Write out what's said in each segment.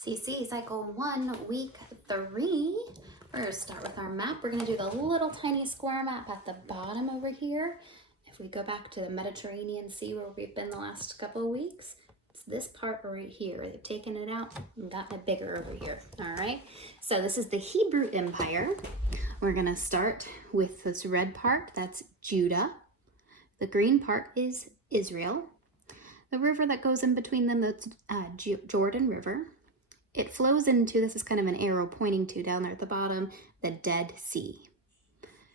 CC cycle 1, week 3. We're going to start with our map. We're going to do the little tiny square map at the bottom over here. If we go back to the Mediterranean Sea where we've been the last couple of weeks, it's this part right here. They've taken it out and gotten it bigger over here. All right, so this is the Hebrew Empire. We're going to start with this red part. That's Judah. The green part is Israel. The river that goes in between them, that's Jordan River. It flows into, this is kind of an arrow pointing to down there at the bottom, the Dead Sea.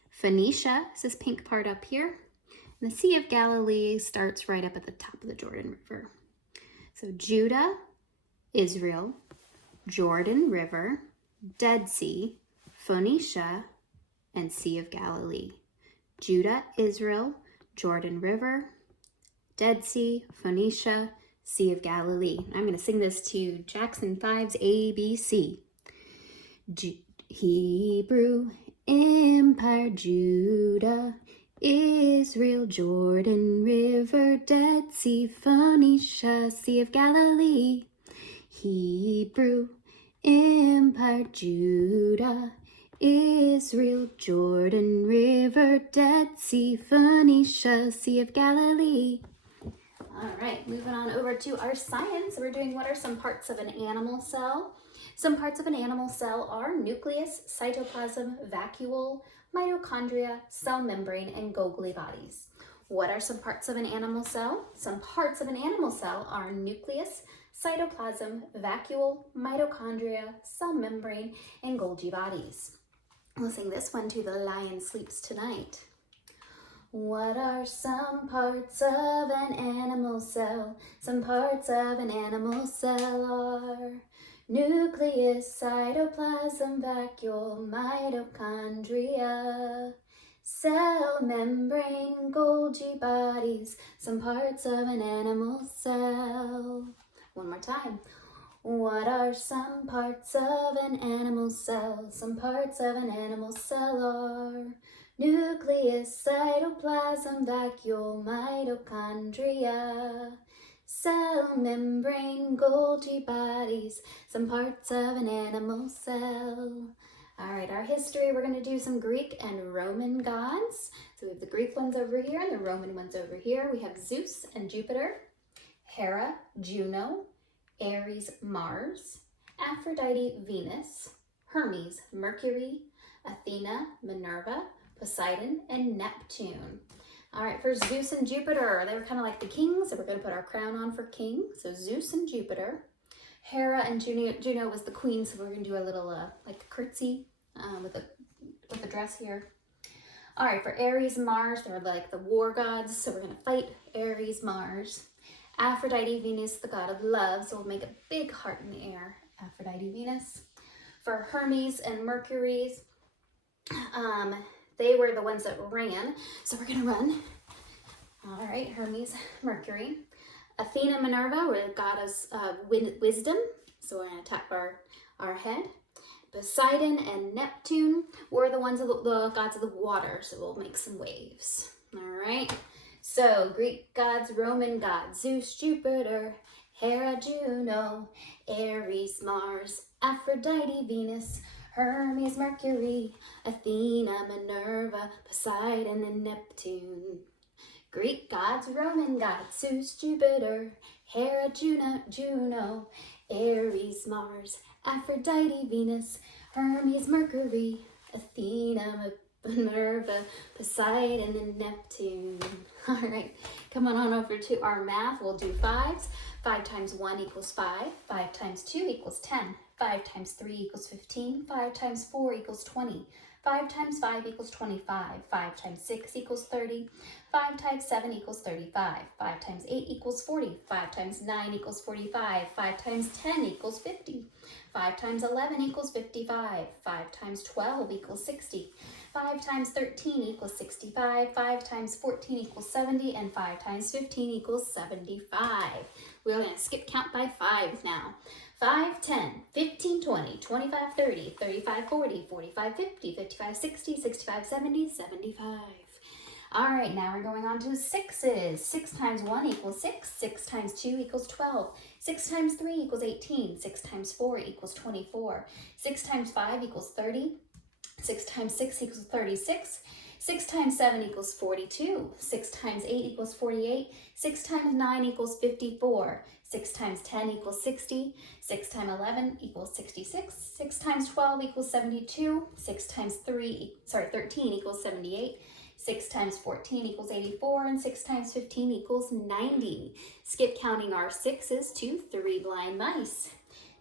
Phoenicia is this pink part up here. And the Sea of Galilee starts right up at the top of the Jordan River. So Judah, Israel, Jordan River, Dead Sea, Phoenicia, and Sea of Galilee. Judah, Israel, Jordan River, Dead Sea, Phoenicia, Sea of Galilee. I'm going to sing this to Jackson 5's ABC. Hebrew Empire, Judah, Israel, Jordan River, Dead Sea, Phoenicia, Sea of Galilee. Hebrew Empire, Judah, Israel, Jordan River, Dead Sea, Phoenicia, Sea of Galilee. All right, moving on over to our science. We're doing what are some parts of an animal cell? Some parts of an animal cell are nucleus, cytoplasm, vacuole, mitochondria, cell membrane, and Golgi bodies. What are some parts of an animal cell? Some parts of an animal cell are nucleus, cytoplasm, vacuole, mitochondria, cell membrane, and Golgi bodies. We'll sing this one to The Lion Sleeps Tonight. What are some parts of an animal cell? Some parts of an animal cell are nucleus, cytoplasm, vacuole, mitochondria, cell membrane, Golgi bodies. Some parts of an animal cell. One more time. What are some parts of an animal cell? Some parts of an animal cell are nucleus, cytoplasm, vacuole, mitochondria, cell membrane, Golgi bodies. Some parts of an animal cell. All right, our history, we're going to do some Greek and Roman gods. So we have the Greek ones over here and the Roman ones over here. We have Zeus and Jupiter, Hera, Juno, Ares, Mars, Aphrodite, Venus, Hermes, Mercury, Athena, Minerva, Poseidon, and Neptune. All right, for Zeus and Jupiter, they were kind of like the kings, so we're going to put our crown on for king. So Zeus and Jupiter. Hera and Juno was the queen, so we're going to do a little like curtsy with the dress here. All right, for Ares, Mars, they're like the war gods, so we're going to fight Ares, Mars. Aphrodite, Venus, the god of love, so we'll make a big heart in the air. Aphrodite, Venus. For Hermes and Mercury, they were the ones that ran, so we're gonna run. All right, Hermes, Mercury. Athena, Minerva were the goddess of wisdom, so we're gonna tap our head. Poseidon and Neptune were the ones of the gods of the water, so we'll make some waves. All right. So, Greek gods, Roman gods, Zeus, Jupiter, Hera, Juno, Ares, Mars, Aphrodite, Venus, Hermes, Mercury, Athena, Minerva, Poseidon, and Neptune. Greek gods, Roman gods, Zeus, Jupiter, Hera, Juno, Ares, Mars, Aphrodite, Venus, Hermes, Mercury, Athena, Minerva, Poseidon, and Neptune. All right, come on over to our math. We'll do fives. 5 times 1 equals 5. 5 times 2 equals 10. 5 times 3 equals 15. 5 times 4 equals 20. 5 times 5 equals 25. 5 times 6 equals 30. 5 times 7 equals 35. 5 times 8 equals 40. 5 times 9 equals 45. 5 times 10 equals 50. 5 times 11 equals 55. 5 times 12 equals 60. 5 times 13 equals 65, 5 times 14 equals 70, and 5 times 15 equals 75. We're going to skip count by 5 now. 5, 10, 15, 20, 25, 30, 35, 40, 45, 50, 55, 60, 65, 70, 75. All right, now we're going on to sixes. 6 times 1 equals 6. 6 times 2 equals 12. 6 times 3 equals 18. 6 times 4 equals 24. 6 times 5 equals 30. 6 times 6 equals 36. 6 times 7 equals 42. 6 times 8 equals 48. 6 times 9 equals 54. 6 times 10 equals 60. 6 times 11 equals 66. 6 times 12 equals 72. 6 times 13 equals 78. 6 times 14 equals 84, and 6 times 15 equals 90. Skip counting our sixes to 3 blind mice.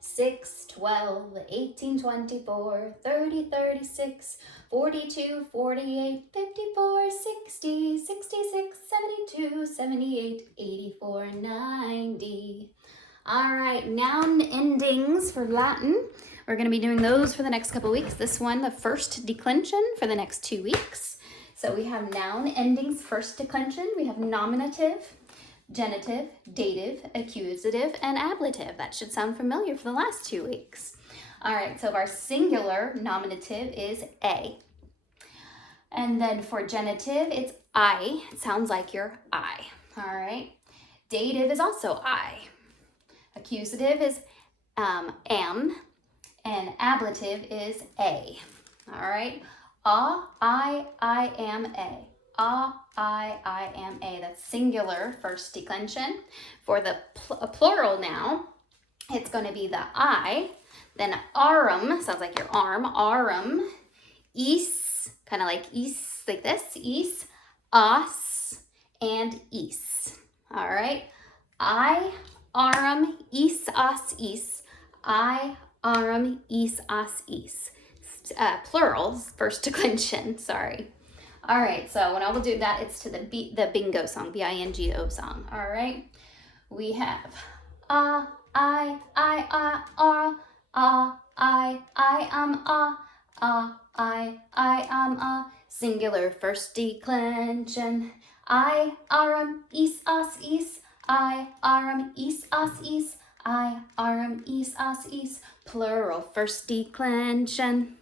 6, 12, 18, 24, 30, 36, 42, 48, 54, 60, 66, 72, 78, 84, 90. All right, noun endings for Latin. We're going to be doing those for the next couple weeks. This one, the first declension for the next 2 weeks. So we have noun endings, first declension. We have nominative, genitive, dative, accusative, and ablative. That should sound familiar for the last 2 weeks. All right, so our singular nominative is a. And then for genitive, it's I. It sounds like your I. All right. Dative is also I. Accusative is am. And ablative is a. All right. I am a. I am a. That's singular, first declension. For the plural now, it's going to be the I, then arum, sounds like your arm, arum, is, kind of like is, like this, is, as, and is. All right. I, arum, is, as, is. I, arum, is, as, is. Plurals, first declension, sorry. All right, so when I will do that, it's to the bingo song, B-I-N-G-O song. All right, we have I am I am a. Singular, first declension. I arum, is, as, is. I arum, is, as, is. I arum, is, as, is. Plural, first declension.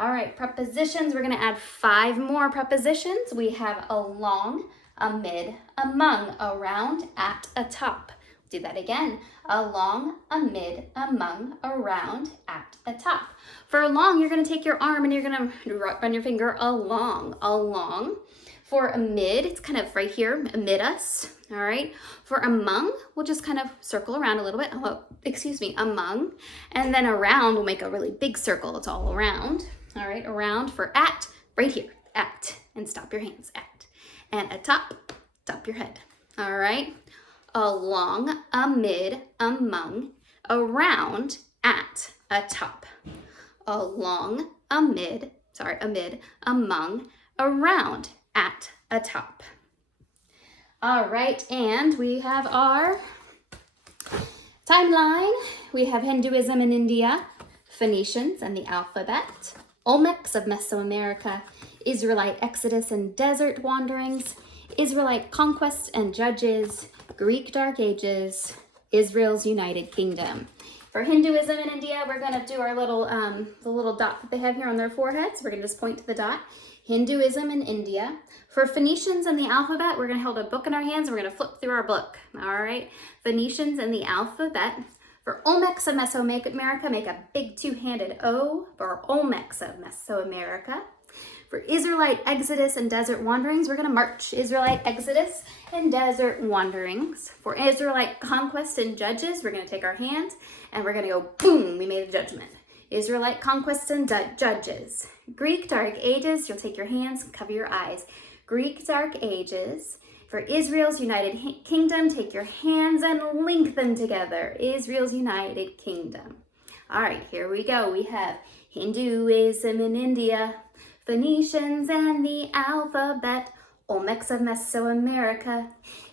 All right, prepositions. We're going to add 5 more prepositions. We have along, amid, among, around, at, atop. Do that again. Along, amid, among, around, at, atop. For along, you're going to take your arm and you're going to run your finger along, along. For amid, it's kind of right here, amid us. All right. For among, we'll just kind of circle around a little bit. Oh, excuse me, among. And then around, we'll make a really big circle. It's all around. All right, around. For at, right here, at, and stop your hands, at. And atop, top your head. All right, along, amid, among, around, at, atop. Along, amid, among, around, at, atop. All right, and we have our timeline. We have Hinduism in India, Phoenicians and the alphabet, Olmecs of Mesoamerica, Israelite exodus and desert wanderings, Israelite conquest and judges, Greek Dark Ages, Israel's United Kingdom. For Hinduism in India, we're going to do our little, the little dot that they have here on their foreheads. We're going to just point to the dot. Hinduism in India. For Phoenicians and the alphabet, we're going to hold a book in our hands and we're going to flip through our book. All right. Phoenicians and the alphabet. For Olmecs of Mesoamerica, make a big 2-handed O for Olmecs of Mesoamerica. For Israelite exodus and desert wanderings, we're going to march Israelite exodus and desert wanderings. For Israelite conquest and judges, we're going to take our hands and we're going to go boom, we made a judgment. Israelite conquest and judges. Greek Dark Ages, you'll take your hands, cover your eyes. Greek Dark Ages. For Israel's United Kingdom, take your hands and link them together. Israel's United Kingdom. All right, here we go. We have Hinduism in India, Phoenicians and the alphabet, Olmecs of Mesoamerica,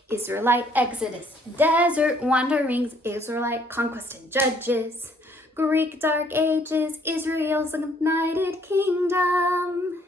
Israelite exodus, desert wanderings, Israelite conquest and judges, Greek Dark Ages, Israel's United Kingdom.